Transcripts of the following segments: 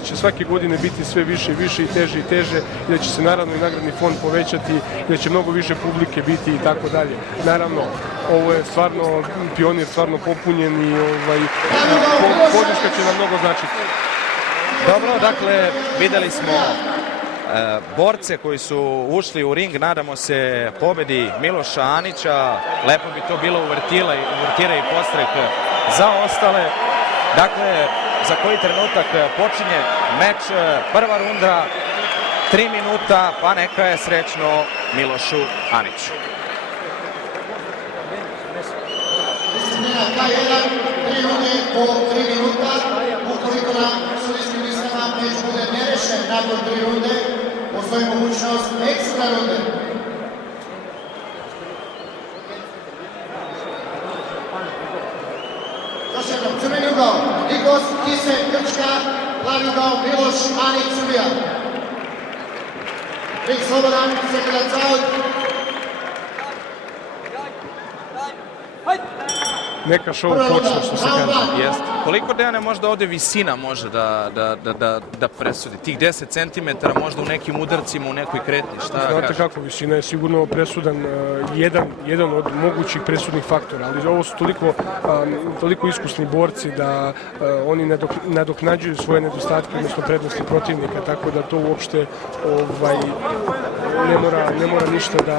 da će svake godine biti sve više i više i teže i teže i da će se naravno i nagradni fond povećati i da će mnogo više publike biti i tako dalje. Naravno, ovo je stvarno Pionir stvarno popunjen i podrška će nam mnogo značiti. Dobro, dakle, videli smo borce koji su ušli u ring, nadamo se pobedi Miloša Anića, lepo bi to bilo uvertira i podstrek za ostale. Dakle, za koji trenutak počinje meč, prva runda, 3 minuta, pa neka je srećno Milošu Aniću. K1, 3 runde po 3 minuta, ukoliko na sudijskim listama meč bude nerešen nakon 3 runde, postoji mogućnost ekstra runde. Još jednom, crveni ugao, Nikos Kise, Grčka, plavi ugao, Miloš Anić, Srbija. Ring slobodan, sekundac out. Neka show počne, što se kaže. Jest. Koliko, Dejane, možda ovde visina može da presudi? Tih 10 cm možda u nekim udarcima, u nekoj kretnji, šta kažeš? Znate kako, visina je sigurno presudan, jedan od mogućih presudnih faktora, ali ovo su toliko iskusni borci da oni nadoknađuju svoje nedostatke, odnosno prednosti protivnika, tako da to uopšte ne mora ništa da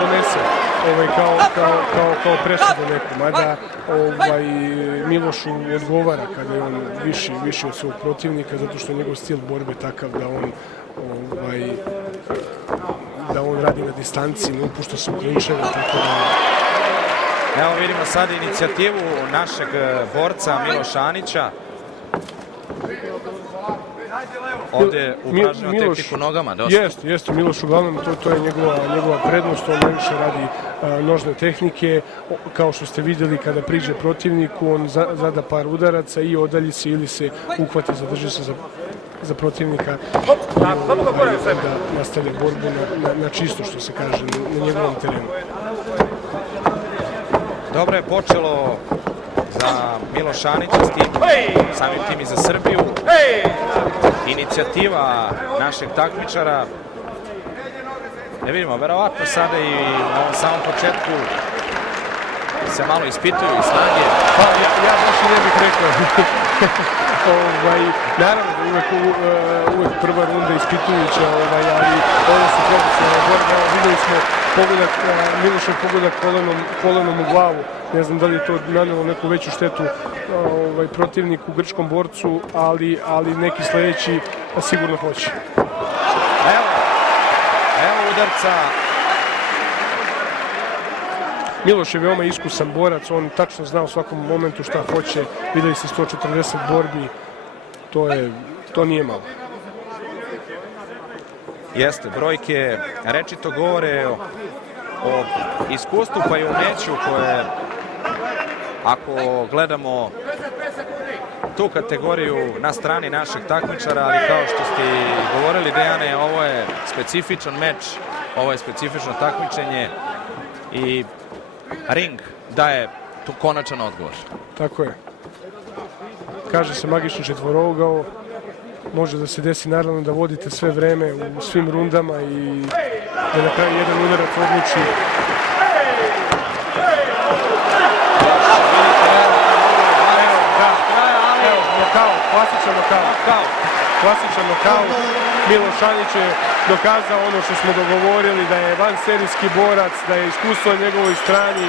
donese kao presudu neku, mada Milošu odgovara kada je on viši od svog protivnika, zato što je njegov stil borbe takav da on radi na distanci, ne upušta se u klinčeve, tako da... Evo vidimo sad inicijativu našeg borca Miloša Anića. Ovdje upražnjava tehniku nogama. Jeste, Miloš uglavnom, to je njegova prednost, on najviše radi nožne tehnike, kao što ste vidjeli kada priđe protivniku, on zada par udaraca i odalji se ili se uhvati, zadrži se za protivnika da nastavlja borbu na čisto, što se kaže, na njegovom terenu. Dobro je počelo za Miloša Anića, samim tim i za Srbiju. Inicijativa našeg takmičara. Ne vidimo, verovatno sada i na ovom samom početku se malo ispituju i snage. Pa, ja baš i ne bih rekao. Naravno, uvek prva runda ispitujuća, ali ovo su profesionalne borbe. Videli smo Milošev pogodak kolenom u glavu. Ne znam da li je to nanelo neku veću štetu protivniku, grčkom borcu, ali neki sledeći sigurno hoće. Evo udarca. Miloš je veoma iskusan borac, on tačno zna u svakom momentu šta hoće. Videli ste 140 borbi, to nije malo. Jeste, brojke rečito govore o iskustvu pa i umeću koje, ako gledamo tu kategoriju na strani našeg takmičara, ali kao što ste govorili, Dejane, ovo je specifičan meč, ovo je specifično takmičenje i ring daje tu konačan odgovor. Tako je. Kaže se magični četvorougao. Može da se desi naravno da vodite sve vreme u svim rundama i da na kraju jedan udarac odluči. Evo, nokaut, klasičan nokaut. Miloš Anić je dokazao ono što smo dogovorili, da je vanserijski borac, da je iskustvo na njegovoj strani.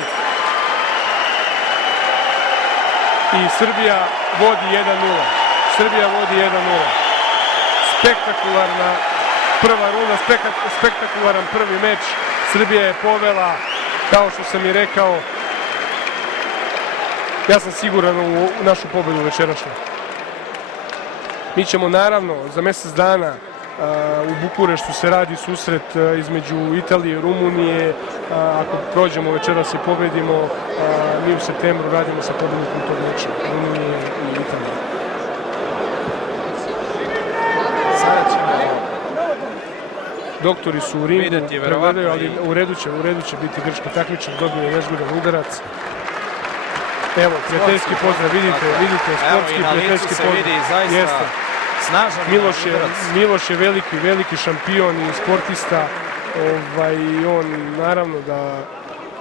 I Srbija vodi 1-0. Spektakularna prva runda, spektakularan prvi meč. Srbija je povela, kao što sam i rekao. Ja sam siguran u našu pobedu večerašnju. Mi ćemo naravno za mjesec dana u Bukureštu se radi susret između Italije i Rumunije. Ako prođemo večeras i pobedimo, mi u septembru radimo sa pobednikom tog meča, Rumunije i Italije. Doktori su u ringu, pregledaju, ali u redu će biti grčki takmičar, dobio je nezgodan udarac. Evo, prijateljski pozdrav, vidite, sportski evo, i na prijateljski licu se pozdrav. vidi zaista Jeste. snažan udarac. Miloš je veliki šampion i sportista. I on naravno da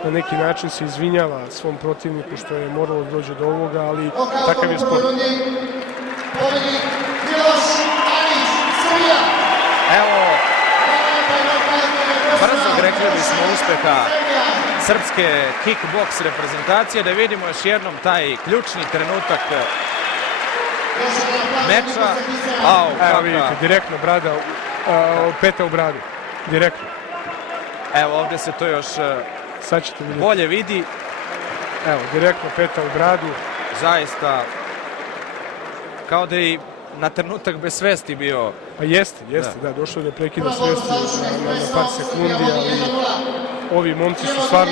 na neki način se izvinjava svom protivniku što je moralo da dođe do ovoga, ali takav je sport. Pobednik Miloš Anić, Srbija. Evo, brzog, rekli bismo, uspeha srpske kickboks reprezentacije. Da vidimo još jednom taj ključni trenutak meča. Evo vidite, direktno brada, peta u bradu, direktno. Evo, ovde se to još Sad ćete vidjeti. bolje vidi. Evo, direktno peta u bradu. Zaista, kao da je i na trenutak bez svesti bio. Pa jeste, da, došlo je do prekida svesti na par sekundi, ali ovi momci su stvarno